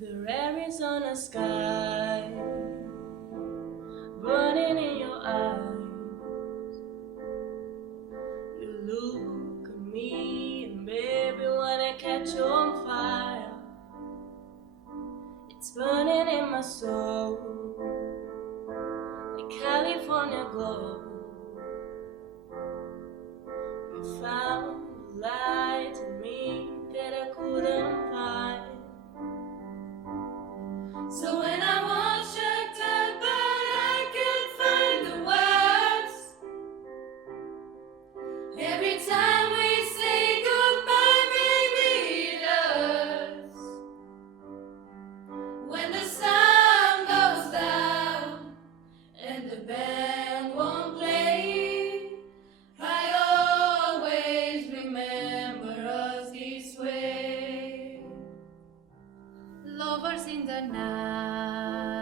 The Arizona sky burning in your eyes. You look at me and baby wanna catch on fire. It's burning in my soul, the California glow. You found a light in me that I couldn't find. So when I want checked out, but I can't find the words. Every time we say goodbye, baby, it hurts. When the sun goes down and the band won't play, I always remember us this way. Lovers in the night.